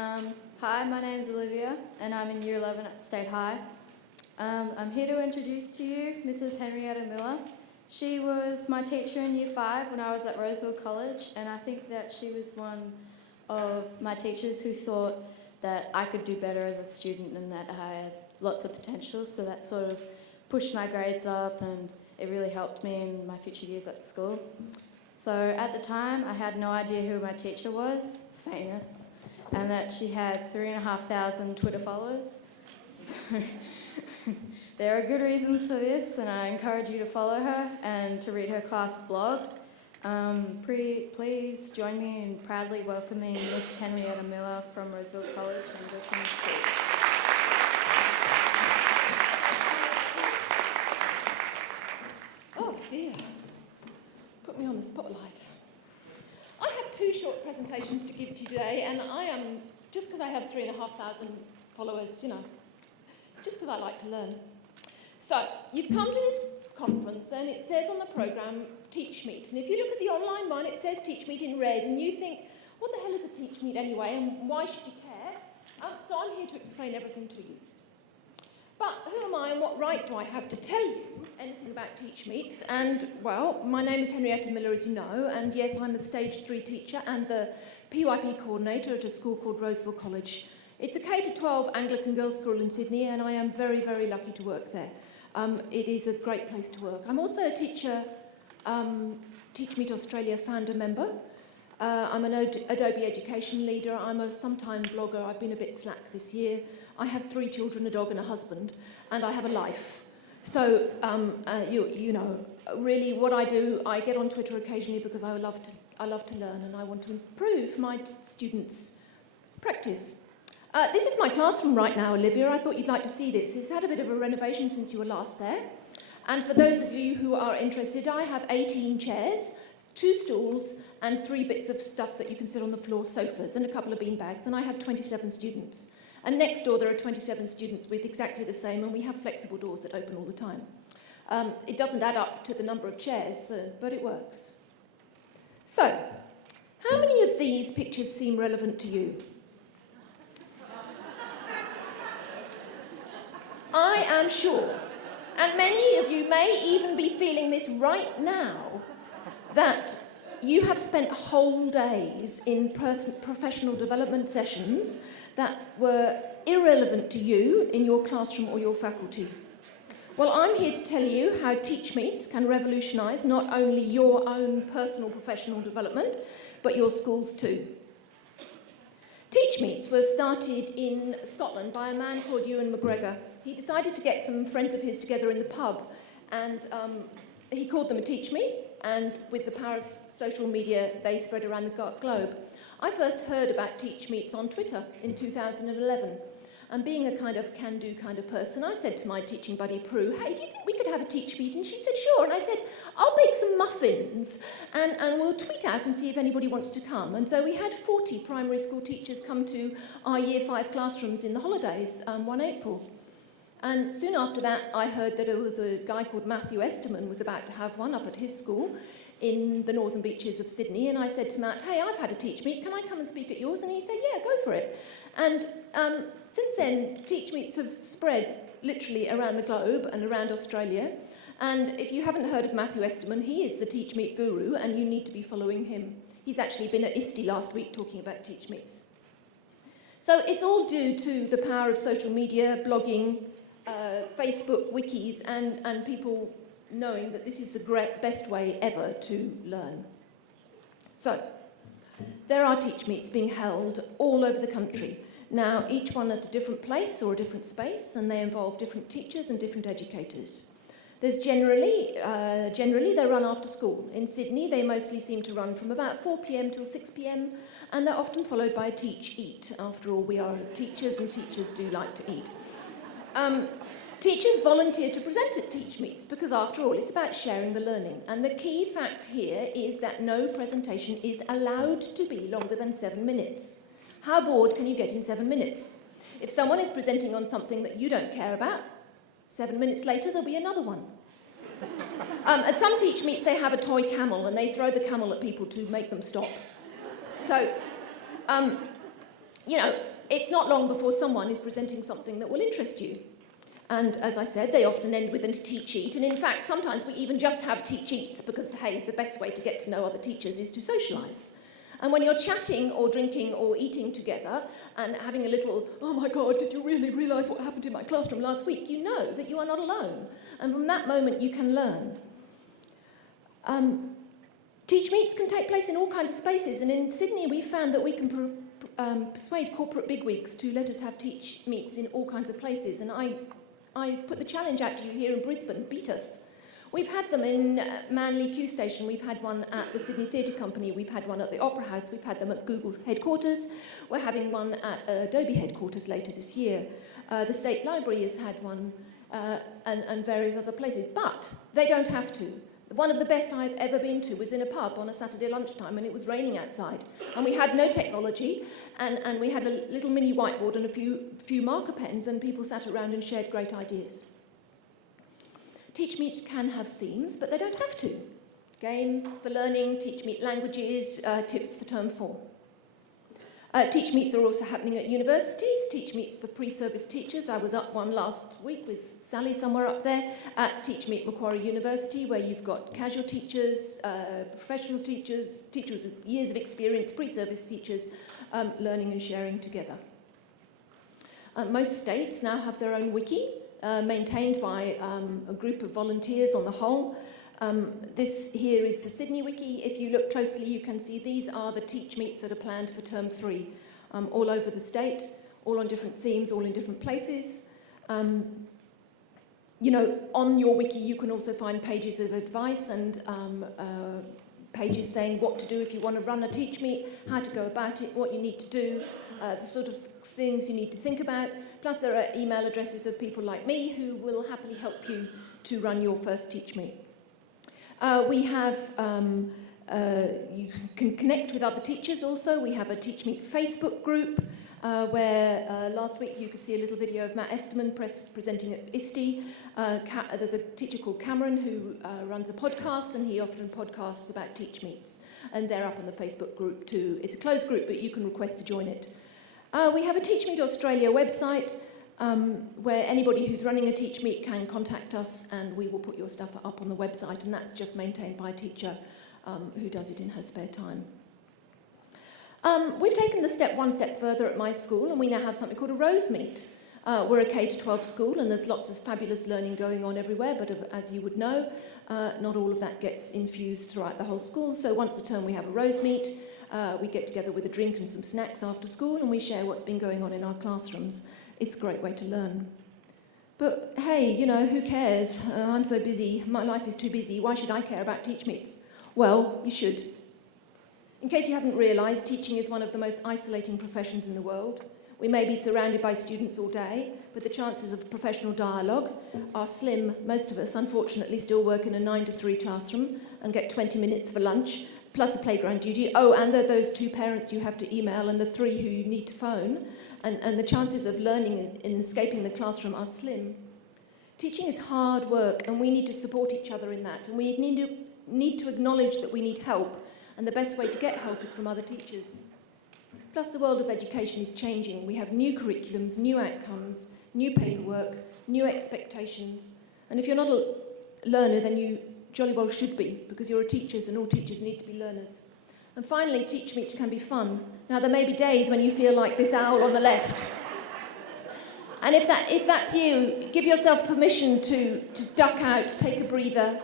Hi, my name is Olivia and I'm in Year 11 at State High. I'm here to introduce to you Mrs Henrietta Miller. She was my teacher in Year 5 when I was at Roseville College, and I think that she was one of my teachers who thought that I could do better as a student and that I had lots of potential, so that sort of pushed my grades up and it really helped me in my future years at school. So at the time I had no idea who my teacher was, famous, and that she had 3,500 Twitter followers. So there are good reasons for this, and I encourage you to follow her and to read her class blog. Please join me in proudly welcoming Miss Henrietta Miller from Roseville College and Brooklyn School. Oh dear, put me on the spotlight. I have 2 short presentations to give to you today, and I am, just because I have 3,500 followers, just because I like to learn. So, you've come to this conference and it says on the programme, TeachMeet. And if you look at the online one, it says TeachMeet in red, and you think, what the hell is a TeachMeet anyway, and why should you care? So I'm here to explain everything to you. But who am I and what right do I have to tell you anything about TeachMeets? And, well, my name is Henrietta Miller, as you know, and yes, I'm a Stage 3 teacher and the PYP coordinator at a school called Roseville College. It's a K-12 Anglican girls' school in Sydney, and I am very, very lucky to work there. It is a great place to work. I'm also a teacher, TeachMeet Australia founder member. I'm an Adobe education leader. I'm a sometime blogger. I've been a bit slack this year. I have 3 children, a dog and a husband, and I have a life. So, really what I do, I get on Twitter occasionally because I love to learn and I want to improve my students' practice. This is my classroom right now, Olivia. I thought you'd like to see this. It's had a bit of a renovation since you were last there. And for those of you who are interested, I have 18 chairs, 2 stools, and 3 bits of stuff that you can sit on the floor, sofas, and a couple of beanbags, and I have 27 students. And next door there are 27 students with exactly the same, and we have flexible doors that open all the time. It doesn't add up to the number of chairs, but it works. So, how many of these pictures seem relevant to you? I am sure, and many of you may even be feeling this right now, that you have spent whole days in professional development sessions that were irrelevant to you in your classroom or your faculty. Well, I'm here to tell you how TeachMeets can revolutionise not only your own personal professional development, but your schools too. TeachMeets was started in Scotland by a man called Ewan McGregor. He decided to get some friends of his together in the pub, and he called them a TeachMeet, and with the power of social media, they spread around the globe. I first heard about TeachMeets on Twitter in 2011, and being a kind of can-do kind of person, I said to my teaching buddy Prue, hey, do you think we could have a TeachMeet? And she said, sure. And I said, I'll bake some muffins and we'll tweet out and see if anybody wants to come. And so we had 40 primary school teachers come to our Year 5 classrooms in the holidays, 1 April. And soon after that, I heard that there was a guy called Matthew Esterman was about to have one up at his school in the northern beaches of Sydney. And I said to Matt, hey, I've had a TeachMeet, can I come and speak at yours? And he said, yeah, go for it. And since then, TeachMeets have spread literally around the globe and around Australia. And if you haven't heard of Matthew Esterman, he is the TeachMeet guru, and you need to be following him. He's actually been at ISTE last week talking about TeachMeets. So it's all due to the power of social media, blogging, Facebook, wikis, and people knowing that this is the best way ever to learn. So, there are TeachMeets being held all over the country. Now, each one at a different place or a different space, and they involve different teachers and different educators. There's generally they run after school. In Sydney, they mostly seem to run from about 4 p.m. till 6 p.m, and they're often followed by a teach-eat. After all, we are teachers, and teachers do like to eat. Teachers volunteer to present at TeachMeets because, after all, it's about sharing the learning. And the key fact here is that no presentation is allowed to be longer than 7 minutes. How bored can you get in 7 minutes? If someone is presenting on something that you don't care about, 7 minutes later there'll be another one. At some TeachMeets they have a toy camel and they throw the camel at people to make them stop. So, it's not long before someone is presenting something that will interest you. And as I said, they often end with a teach eat. And in fact, sometimes we even just have teach eats because, hey, the best way to get to know other teachers is to socialise. And when you're chatting or drinking or eating together and having a little, oh my God, did you really realise what happened in my classroom last week? You know that you are not alone. And from that moment, you can learn. TeachMeets can take place in all kinds of spaces. And in Sydney, we found that we can persuade corporate bigwigs to let us have TeachMeets in all kinds of places. And I put the challenge out to you here in Brisbane, beat us. We've had them in Manly Q Station, we've had one at the Sydney Theatre Company, we've had one at the Opera House, we've had them at Google's headquarters, we're having one at Adobe headquarters later this year. The State Library has had one and various other places, but they don't have to. One of the best I've ever been to was in a pub on a Saturday lunchtime and it was raining outside. And we had no technology and we had a little mini whiteboard and a few marker pens and people sat around and shared great ideas. TeachMeet can have themes, but they don't have to. Games for learning, TeachMeet languages, tips for term 4. TeachMeets are also happening at universities, TeachMeets for pre-service teachers. I was up one last week with Sally somewhere up there at TeachMeet Macquarie University, where you've got casual teachers, professional teachers, teachers with years of experience, pre-service teachers, learning and sharing together. Most states now have their own wiki, maintained by a group of volunteers on the whole. This here is the Sydney wiki. If you look closely, you can see these are the TeachMeets that are planned for term 3, all over the state, all on different themes, all in different places. You know, on your wiki, you can also find pages of advice and pages saying what to do if you want to run a TeachMeet, how to go about it, what you need to do, the sort of things you need to think about. Plus, there are email addresses of people like me who will happily help you to run your first TeachMeet. We have, you can connect with other teachers also. We have a TeachMeet Facebook group where last week you could see a little video of Matt Esterman presenting at ISTE. There's a teacher called Cameron who runs a podcast and he often podcasts about TeachMeets. And they're up on the Facebook group too. It's a closed group, but you can request to join it. We have a TeachMeet Australia website where anybody who's running a TeachMeet can contact us and we will put your stuff up on the website, and that's just maintained by a teacher who does it in her spare time. We've taken the step one step further at my school and we now have something called a Rosemeet. We're a K-12 school and there's lots of fabulous learning going on everywhere, but as you would know, not all of that gets infused throughout the whole school. So once a term we have a Rosemeet. We get together with a drink and some snacks after school and we share what's been going on in our classrooms. It's a great way to learn. But hey, you know, who cares? I'm so busy. My life is too busy. Why should I care about TeachMeets? Well, you should. In case you haven't realised, teaching is one of the most isolating professions in the world. We may be surrounded by students all day, but the chances of professional dialogue are slim. Most of us, unfortunately, still work in a 9 to 3 classroom and get 20 minutes for lunch, plus a playground duty. Oh, and there are those 2 parents you have to email and the 3 who you need to phone. And the chances of learning and escaping the classroom are slim. Teaching is hard work and we need to support each other in that. And we need to acknowledge that we need help. And the best way to get help is from other teachers. Plus the world of education is changing. We have new curriculums, new outcomes, new paperwork, new expectations. And if you're not a learner, then you jolly well should be, because you're a teacher and all teachers need to be learners. And finally, TeachMeet can be fun. Now, there may be days when you feel like this owl on the left. And if that's you, give yourself permission to duck out, take a breather,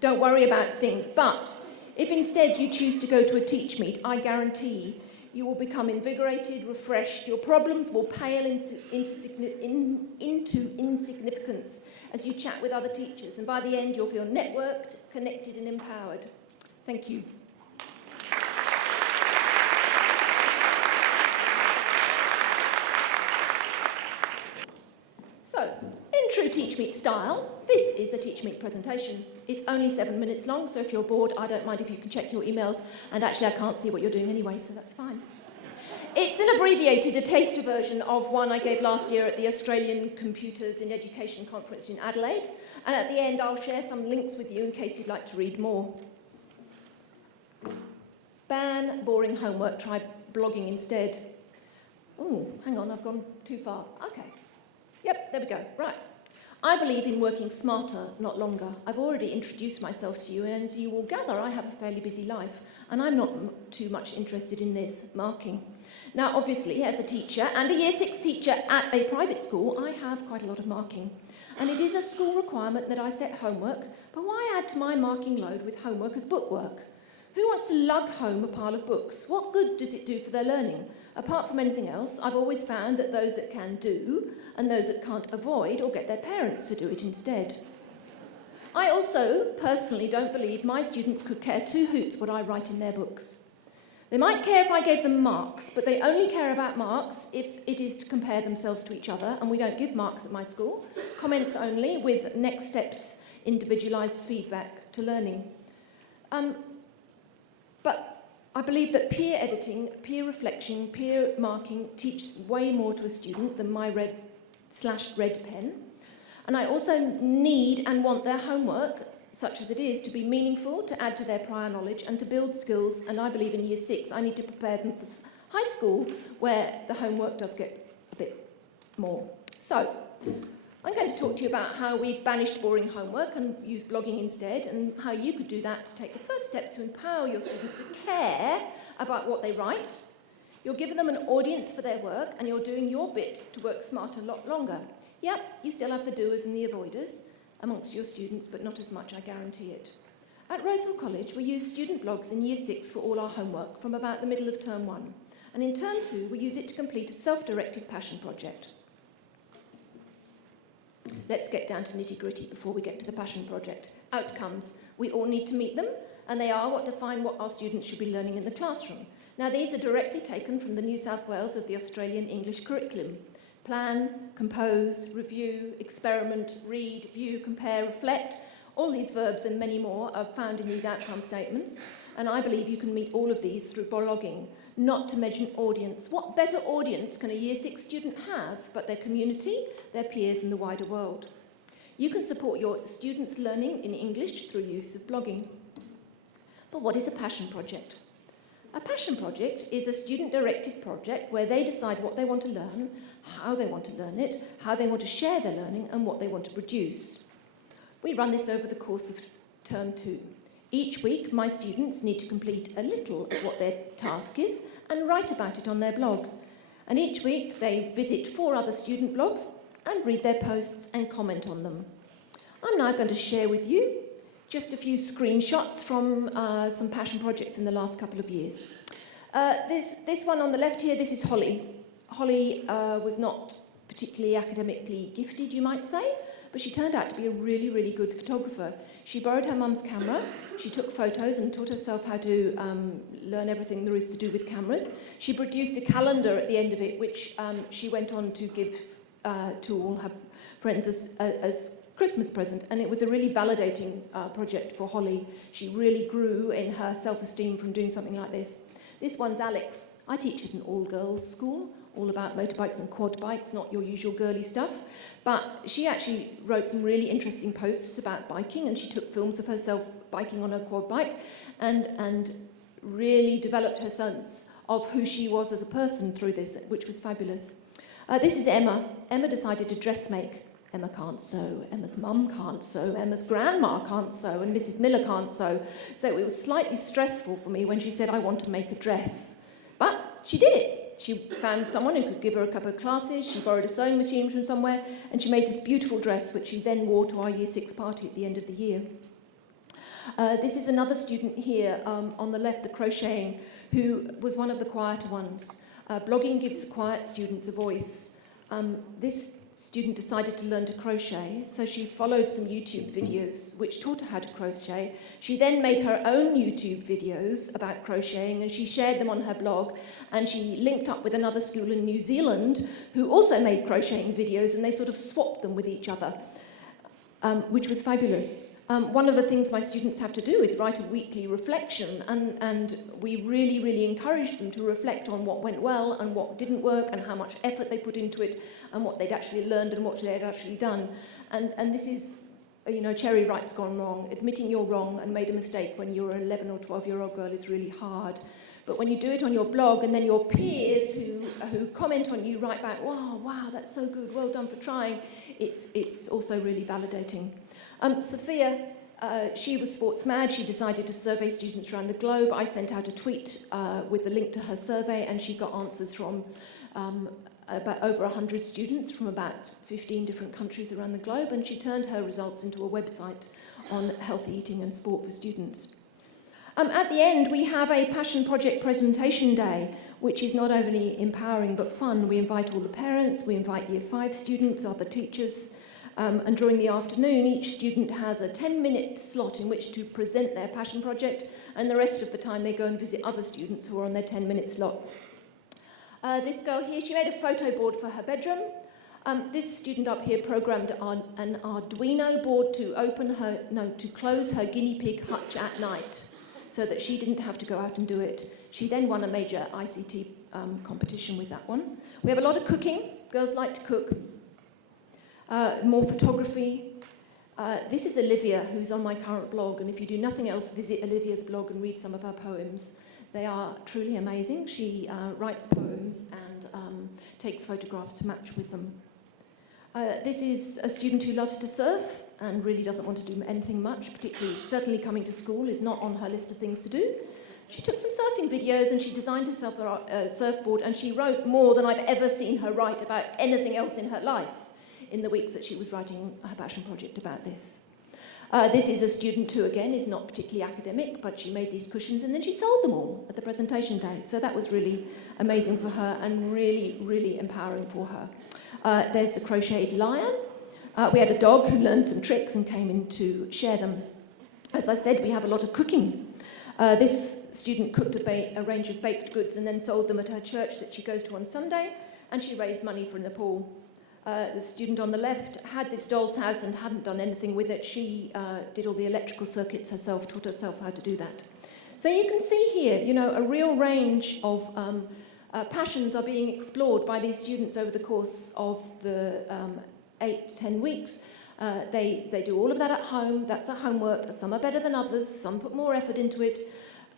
don't worry about things. But if instead you choose to go to a TeachMeet, I guarantee you will become invigorated, refreshed. Your problems will pale into insignificance as you chat with other teachers. And by the end, you'll feel networked, connected, and empowered. Thank you. So, in true TeachMeet style, this is a TeachMeet presentation. It's only 7 minutes long, so if you're bored, I don't mind if you can check your emails, and actually I can't see what you're doing anyway, so that's fine. It's an abbreviated, a taster version of one I gave last year at the Australian Computers in Education Conference in Adelaide, and at the end I'll share some links with you in case you'd like to read more. Ban boring homework, try blogging instead. Oh, hang on, I've gone too far. Okay. Yep, there we go. Right. I believe in working smarter, not longer. I've already introduced myself to you, and as you will gather, I have a fairly busy life, and I'm not too much interested in this marking. Now, obviously, as a teacher and a Year 6 teacher at a private school, I have quite a lot of marking. And it is a school requirement that I set homework, but why add to my marking load with homework as bookwork? Who wants to lug home a pile of books? What good does it do for their learning? Apart from anything else, I've always found that those that can do, and those that can't avoid or get their parents to do it instead. I also, personally, don't believe my students could care two hoots what I write in their books. They might care if I gave them marks, but they only care about marks if it is to compare themselves to each other, and we don't give marks at my school. Comments only, with next steps, individualised feedback to learning. But I believe that peer editing, peer reflection, peer marking teaches way more to a student than my red pen. And I also need and want their homework, such as it is, to be meaningful, to add to their prior knowledge and to build skills. And I believe in Year 6, I need to prepare them for high school, where the homework does get a bit more. So, I'm going to talk to you about how we've banished boring homework and used blogging instead, and how you could do that to take the first steps to empower your students to care about what they write. You're giving them an audience for their work, and you're doing your bit to work smarter a lot longer. Yep, you still have the doers and the avoiders amongst your students, but not as much, I guarantee it. At Roseville College, we use student blogs in Year 6 for all our homework from about the middle of Term 1. And in Term 2, we use it to complete a self-directed passion project. Let's get down to nitty-gritty before we get to the passion project. Outcomes. We all need to meet them, and they are what define what our students should be learning in the classroom. Now, these are directly taken from the New South Wales of the Australian English curriculum. Plan, compose, review, experiment, read, view, compare, reflect. All these verbs and many more are found in these outcome statements, and I believe you can meet all of these through blogging. Not to mention audience. What better audience can a Year 6 student have but their community, their peers and the wider world? You can support your students' learning in English through use of blogging. But what is a passion project? A passion project is a student-directed project where they decide what they want to learn, how they want to learn it, how they want to share their learning, and what they want to produce. We run this over the course of Term 2. Each week, my students need to complete a little of what their task is and write about it on their blog. And each week, they visit 4 other student blogs and read their posts and comment on them. I'm now going to share with you just a few screenshots from some passion projects in the last couple of years. This one on the left here, this is Holly. Holly was not particularly academically gifted, you might say, but she turned out to be a really, really good photographer. She borrowed her mum's camera, she took photos and taught herself how to learn everything there is to do with cameras. She produced a calendar at the end of it, which she went on to give to all her friends as Christmas present, and it was a really validating project for Holly. She really grew in her self-esteem from doing something like this. This one's Alex. I teach at an all-girls school, all about motorbikes and quad bikes, not your usual girly stuff. But she actually wrote some really interesting posts about biking, and she took films of herself biking on her quad bike and really developed her sense of who she was as a person through this, which was fabulous. This is Emma. Emma decided to dressmake. Emma can't sew, Emma's mum can't sew, Emma's grandma can't sew, and Mrs Miller can't sew. So it was slightly stressful for me when she said, I want to make a dress. But she did it. She found someone who could give her a couple of classes, she borrowed a sewing machine from somewhere, and she made this beautiful dress, which she then wore to our Year 6 party at the end of the year. This is another student here on the left, the crocheting, who was one of the quieter ones. Blogging gives quiet students a voice. This student decided to learn to crochet, so she followed some YouTube videos which taught her how to crochet. She then made her own YouTube videos about crocheting, and she shared them on her blog, and she linked up with another school in New Zealand who also made crocheting videos, and they sort of swapped them with each other, which was fabulous. One of the things my students have to do is write a weekly reflection, and we really, really encourage them to reflect on what went well and what didn't work and how much effort they put into it and what they'd actually learned and what they'd actually done. And this is, cherry ripe's gone wrong. Admitting you're wrong and made a mistake when you're an 11 or 12-year-old girl is really hard. But when you do it on your blog and then your peers who comment on you write back, wow, that's so good, well done for trying, it's also really validating. Sophia, she was sports mad. She decided to survey students around the globe. I sent out a tweet with a link to her survey, and she got answers from about over 100 students from about 15 different countries around the globe, and she turned her results into a website on healthy eating and sport for students. At the end, we have a Passion Project presentation day, which is not only empowering but fun. We invite all the parents, we invite Year 5 students, other teachers, and during the afternoon, each student has a 10-minute slot in which to present their passion project, and the rest of the time they go and visit other students who are on their 10-minute slot. This girl here, she made a photo board for her bedroom. This student up here programmed an Arduino board to close her guinea pig hutch at night, so that she didn't have to go out and do it. She then won a major ICT competition with that one. We have a lot of cooking. Girls like to cook. More photography. This is Olivia, who's on my current blog, and if you do nothing else, visit Olivia's blog and read some of her poems. They are truly amazing. She writes poems and takes photographs to match with them. This is a student who loves to surf and really doesn't want to do anything much, particularly certainly coming to school is not on her list of things to do. She took some surfing videos and she designed herself a surfboard, and she wrote more than I've ever seen her write about anything else in her life in the weeks that she was writing her passion project about this. This is a student who, again, is not particularly academic, but she made these cushions and then she sold them all at the presentation day. So that was really amazing for her and really, really empowering for her. There's a crocheted lion. We had a dog who learned some tricks and came in to share them. As I said, we have a lot of cooking. This student cooked a range of baked goods and then sold them at her church that she goes to on Sunday, and she raised money for Nepal. The student on the left had this doll's house and hadn't done anything with it. She did all the electrical circuits herself, taught herself how to do that. So you can see here, a real range of passions are being explored by these students over the course of the 8 to 10 weeks. They do all of that at home. That's their homework. Some are better than others. Some put more effort into it.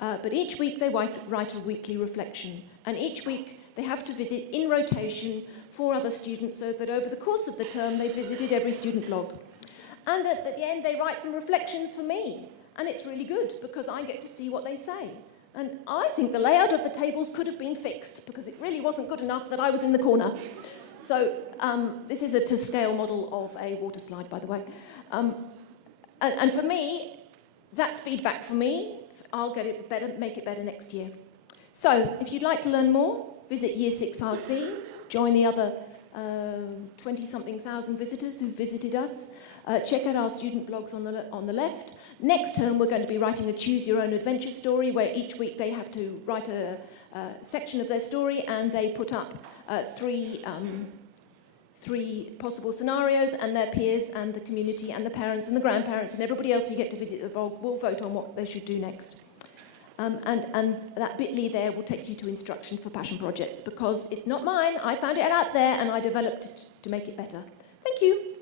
But each week they write a weekly reflection. And each week they have to visit in rotation 4 other students, so that over the course of the term they visited every student blog. And at the end they write some reflections for me. And it's really good because I get to see what they say. And I think the layout of the tables could have been fixed because it really wasn't good enough that I was in the corner. So this is a to-scale model of a water slide, by the way. And for me, that's feedback for me. I'll get it better, make it better next year. So if you'd like to learn more, visit Year 6 RC, join the other 20-something thousand visitors who visited us. Check out our student blogs on the left. Next term, we're going to be writing a Choose Your Own Adventure story, where each week they have to write a section of their story, and they put up 3 possible scenarios, and their peers and the community and the parents and the grandparents and everybody else who get to visit the blog will vote on what they should do next. And that bit.ly there will take you to instructions for passion projects, because it's not mine. I found it out there and I developed it to make it better. Thank you.